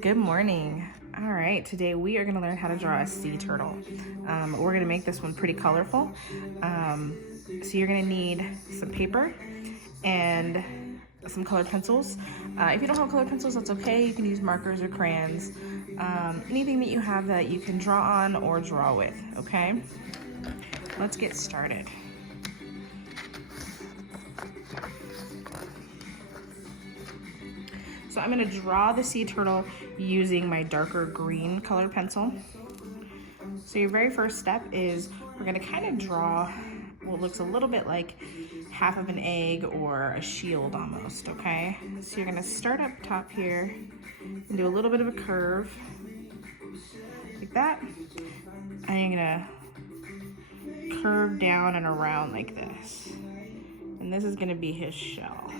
Good morning. All right, today we are gonna learn how to draw a sea turtle. We're gonna make this one pretty colorful. So you're gonna need some paper and some colored pencils. If you don't have colored pencils, that's okay. You can use markers or crayons. Anything that you have that you can draw on or draw with, okay? Let's get started. So I'm gonna draw the sea turtle using my darker green colored pencil. So your very first step is we're gonna kind of draw what looks a little bit like half of an egg or a shield almost, okay? So you're gonna start up top here and do a little bit of a curve, like that. And you're gonna curve down and around like this. And this is gonna be his shell.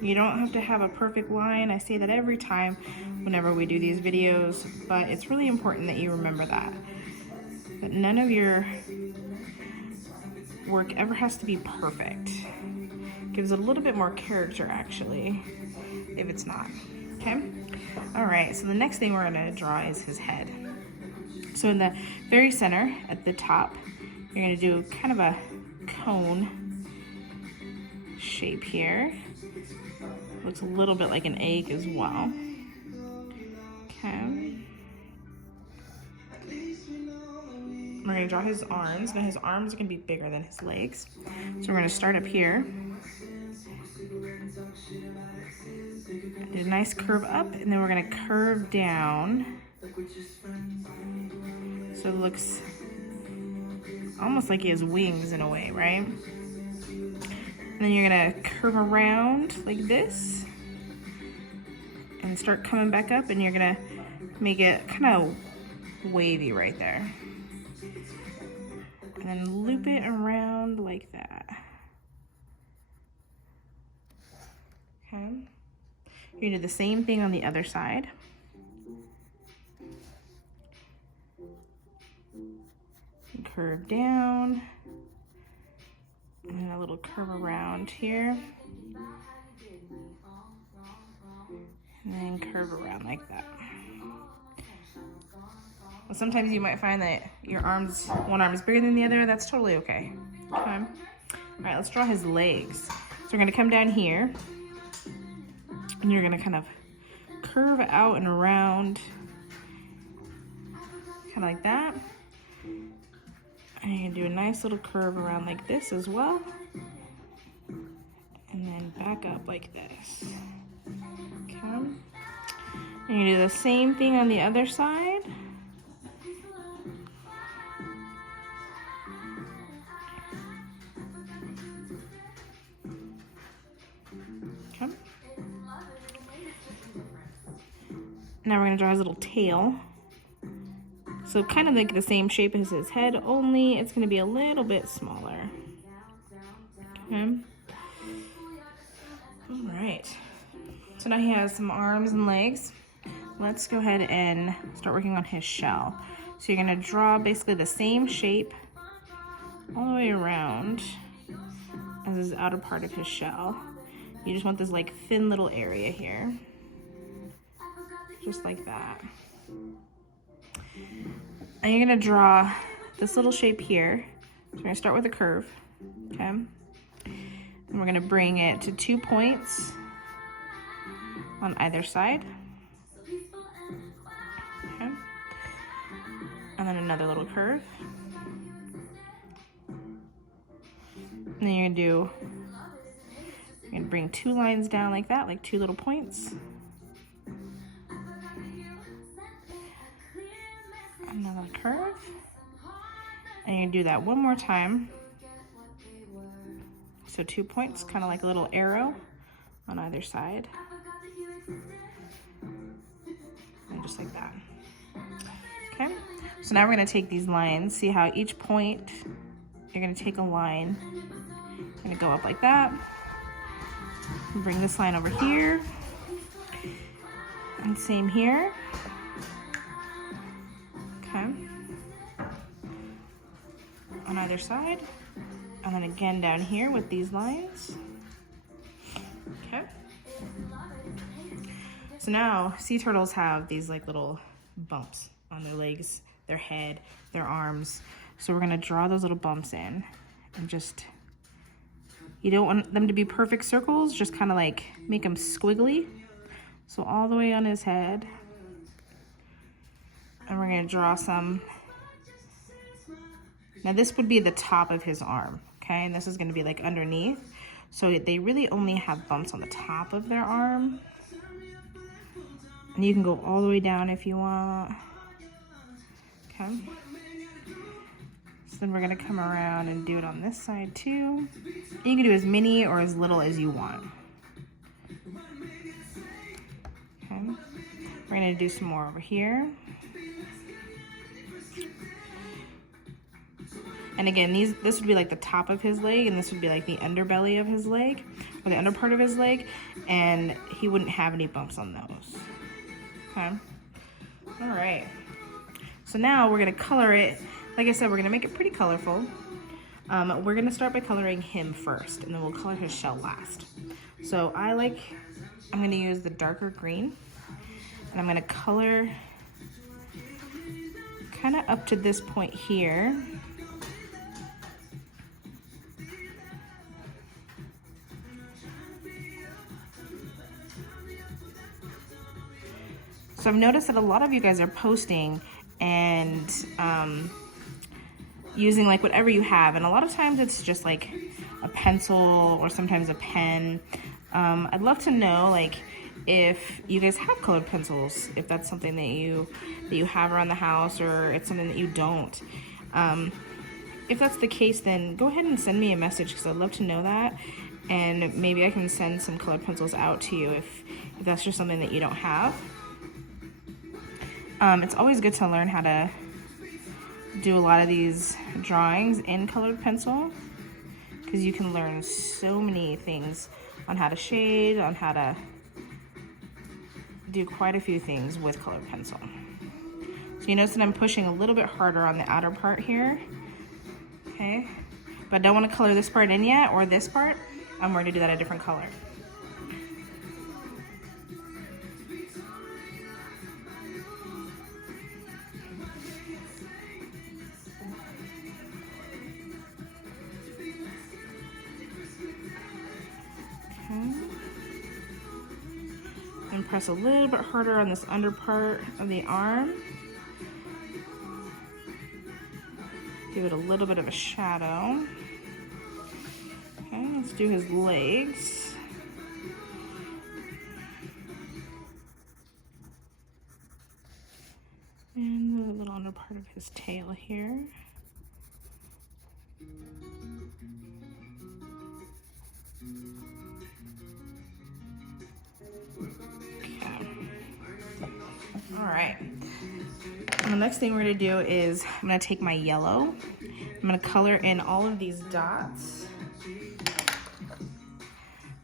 You don't have to have a perfect line. I say that every time whenever we do these videos, but it's really important that you remember that none of your work ever has to be perfect. Gives it a little bit more character actually, if it's not, okay? All right, so the next thing we're gonna draw is his head. So in the very center at the top, you're gonna do kind of a cone shape here. Looks a little bit like an egg as well. Okay. We're gonna draw his arms. Now his arms are gonna be bigger than his legs. So we're gonna start up here. Do a nice curve up, and then we're gonna curve down. So it looks almost like he has wings in a way, right? And then you're gonna curve around like this and start coming back up, and you're gonna make it kind of wavy right there. And then loop it around like that. Okay. You're gonna do the same thing on the other side. And curve down. And a little curve around here. And then curve around like that. Well, sometimes you might find that your one arm is bigger than the other. That's totally okay. Okay. All right, let's draw his legs. So we're gonna come down here, and you're gonna kind of curve out and around, kind of like that. And you're gonna do a nice little curve around like this as well. And then back up like this. Okay. And you do the same thing on the other side. Okay. Now we're gonna draw his little tail. So kind of like the same shape as his head, only it's gonna be a little bit smaller. Okay. All right. So now he has some arms and legs. Let's go ahead and start working on his shell. So you're gonna draw basically the same shape all the way around as his outer part of his shell. You just want this like thin little area here. Just like that. And you're gonna draw this little shape here. So we're gonna start with a curve, okay? And we're gonna bring it to 2 points on either side. Okay. And then another little curve. And then you're gonna bring 2 lines down like that, like 2 little points. Another curve. And you do that one more time. So 2 points, kind of like a little arrow on either side. And just like that. Okay, so now we're gonna take these lines, see how each point, you're gonna take a line, you're gonna go up like that, and bring this line over here, and same here. Okay, on either side, and then again down here with these lines. Okay. So now sea turtles have these like little bumps on their legs, their head, their arms. So we're gonna draw those little bumps in and just, you don't want them to be perfect circles, just kind of like make them squiggly. So all the way on his head. And we're gonna draw some. Now this would be the top of his arm, okay? And this is gonna be like underneath. So they really only have bumps on the top of their arm. And you can go all the way down if you want. Okay. So then we're gonna come around and do it on this side too. And you can do as many or as little as you want. Okay. We're gonna do some more over here. And again, this would be like the top of his leg, and this would be like the underbelly of his leg, or the under part of his leg, and he wouldn't have any bumps on those. Okay. All right. So now we're gonna color it. Like I said, we're gonna make it pretty colorful. We're gonna start by coloring him first, and then we'll color his shell last. So I'm gonna use the darker green, and I'm gonna color kind of up to this point here. So I've noticed that a lot of you guys are posting and using like whatever you have, and a lot of times it's just like a pencil or sometimes a pen. I'd love to know like if you guys have colored pencils, if that's something that you have around the house, or it's something that you don't. If that's the case, then go ahead and send me a message, because I'd love to know that, and maybe I can send some colored pencils out to you if that's just something that you don't have. It's always good to learn how to do a lot of these drawings in colored pencil, because you can learn so many things on how to shade, on how to do quite a few things with colored pencil. So you notice that I'm pushing a little bit harder on the outer part here, okay? But I don't want to color this part in yet, or this part. I'm going to do that a different color. And press a little bit harder on this under part of the arm. Give it a little bit of a shadow. Okay, let's do his legs. And the little under part of his tail here. All right, and the next thing we're gonna do is I'm gonna take my yellow. I'm gonna color in all of these dots.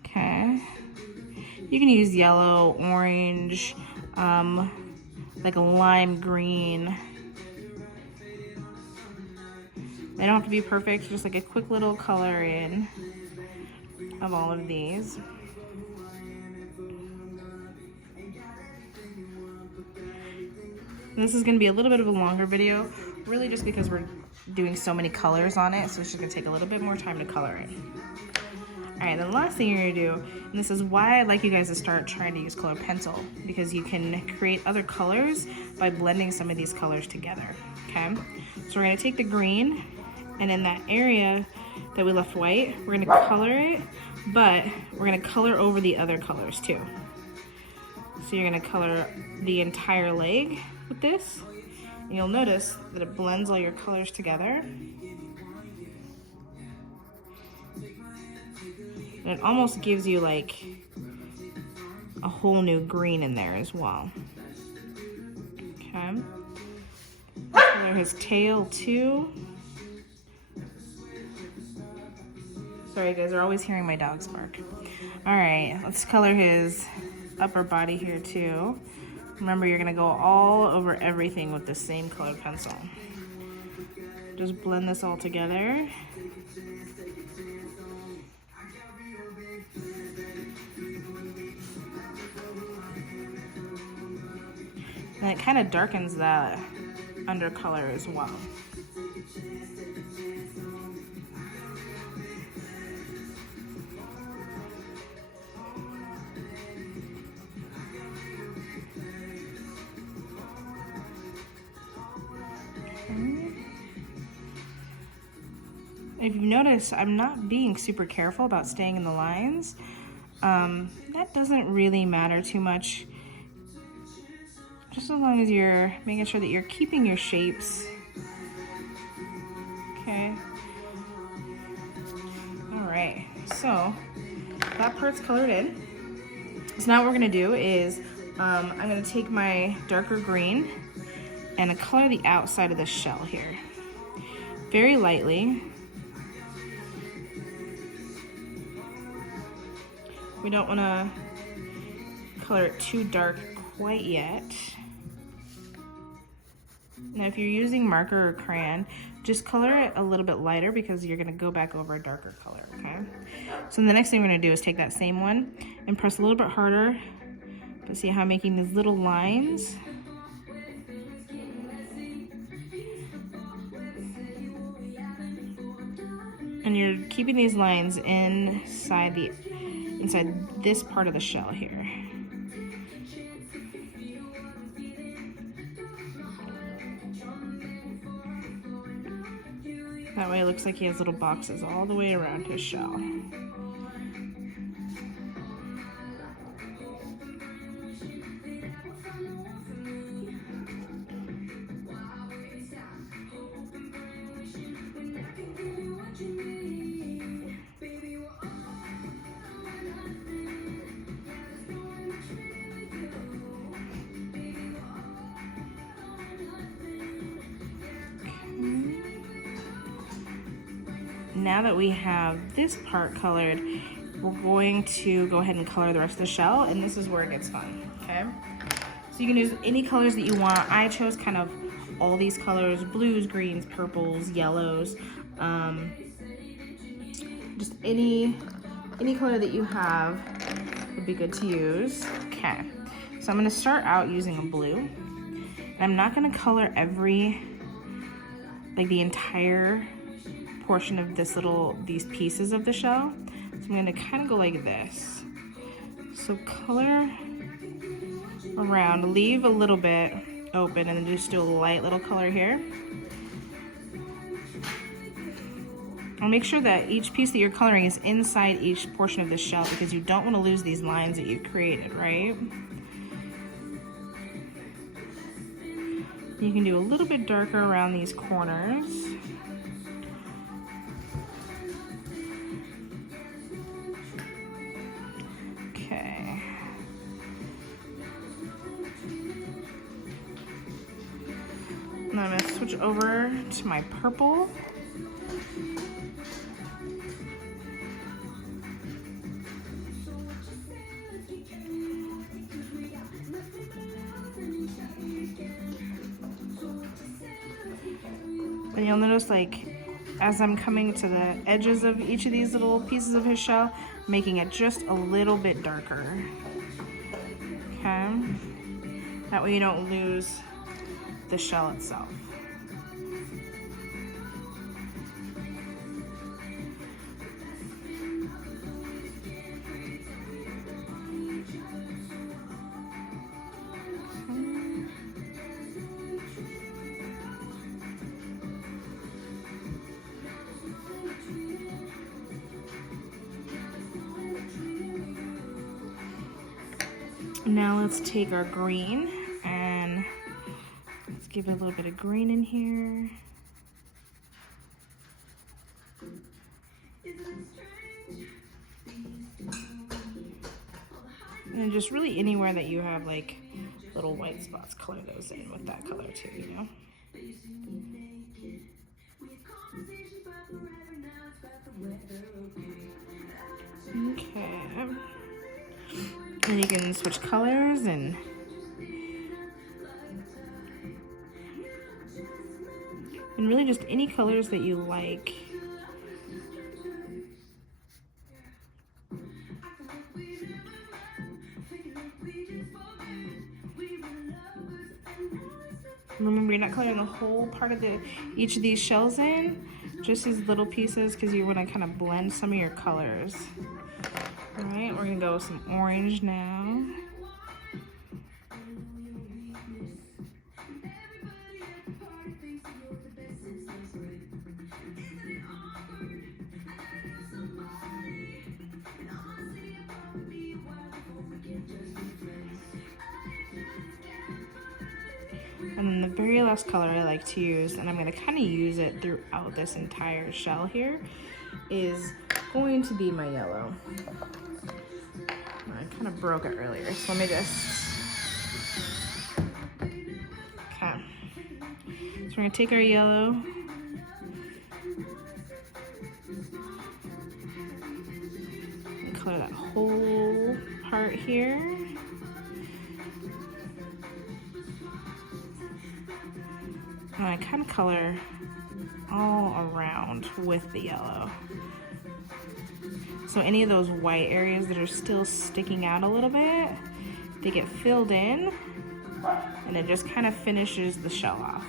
Okay, you can use yellow, orange, like a lime green. They don't have to be perfect, just like a quick little color in of all of these. This is going to be a little bit of a longer video, really just because we're doing so many colors on it, so it's just going to take a little bit more time to color it. Alright, the last thing you're going to do, and this is why I'd like you guys to start trying to use colored pencil, because you can create other colors by blending some of these colors together, okay? So we're going to take the green, and in that area that we left white, we're going to color it, but we're going to color over the other colors too. So you're going to color the entire leg with this, and you'll notice that it blends all your colors together. And it almost gives you like a whole new green in there as well. Okay. Color his tail too. Sorry guys, they're always hearing my dogs bark. All right, let's color his upper body here too. Remember, you're gonna go all over everything with the same colored pencil. Just blend this all together. And it kind of darkens that under color as well. If you notice, I'm not being super careful about staying in the lines. That doesn't really matter too much. Just as long as you're making sure that you're keeping your shapes. Okay. All right, so that part's colored in. So now what we're gonna do is, I'm gonna take my darker green and color the outside of the shell here. Very lightly. We don't wanna color it too dark quite yet. Now if you're using marker or crayon, just color it a little bit lighter because you're gonna go back over a darker color, okay? So the next thing we're gonna do is take that same one and press a little bit harder, but see how I'm making these little lines? And you're keeping these lines inside this part of the shell here. That way it looks like he has little boxes all the way around his shell. Now that we have this part colored, we're going to go ahead and color the rest of the shell, and this is where it gets fun, okay? So you can use any colors that you want. I chose kind of all these colors: blues, greens, purples, yellows, just any color that you have would be good to use. Okay, so I'm gonna start out using a blue, and I'm not gonna color the entire portion of these pieces of the shell. So I'm gonna kind of go like this. So color around, leave a little bit open, and then just do a light little color here. And make sure that each piece that you're coloring is inside each portion of the shell, because you don't want to lose these lines that you've created, right? You can do a little bit darker around these corners. Okay. And I'm gonna switch over to my purple. And you'll notice, like, as I'm coming to the edges of each of these little pieces of his shell, making it just a little bit darker. Okay? That way you don't lose the shell itself. Now let's take our green and let's give it a little bit of green in here. And just really anywhere that you have like little white spots, color those in with that color too, you know? Okay. And you can switch colors and really just any colors that you like. Remember, you're not coloring the whole part of each of these shells in, just these little pieces, because you want to kind of blend some of your colors. All right, we're gonna go with some orange now. And then the very last color I like to use, and I'm going to kind of use it throughout this entire shell here, is going to be my yellow. I kind of broke it earlier, so let me just... Okay. So we're going to take our yellow. And color that whole part here. And I kind of color all around with the yellow. So any of those white areas that are still sticking out a little bit, they get filled in, and it just kind of finishes the shell off.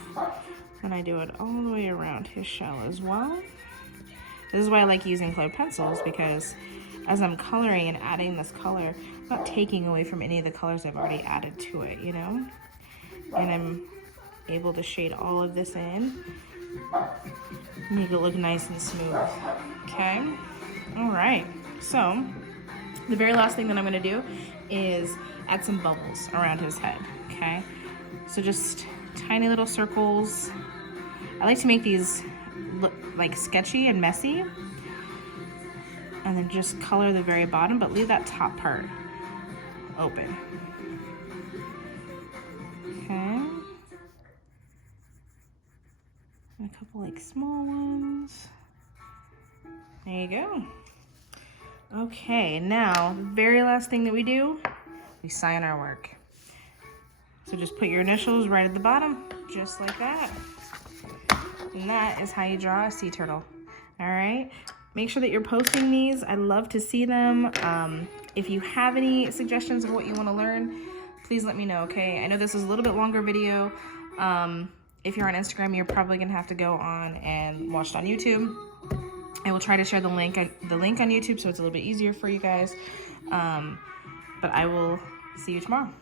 And I do it all the way around his shell as well. This is why I like using colored pencils, because as I'm coloring and adding this color, I'm not taking away from any of the colors I've already added to it, you know? And I'm able to shade all of this in, make it look nice and smooth. Okay, all right, so the very last thing that I'm going to do is add some bubbles around his head. Okay, so just tiny little circles. I like to make these look like sketchy and messy, and then just color the very bottom, but leave that top part open. Okay. And a couple like small ones. There you go. Okay, now the very last thing that we do, we sign our work. So just put your initials right at the bottom, just like that. And that is how you draw a sea turtle. All right, make sure that you're posting these. I'd love to see them. If you have any suggestions of what you want to learn, please let me know, okay? I know this is a little bit longer video. If you're on Instagram, you're probably gonna have to go on and watch it on YouTube. I will try to share the link on YouTube so it's a little bit easier for you guys. But I will see you tomorrow.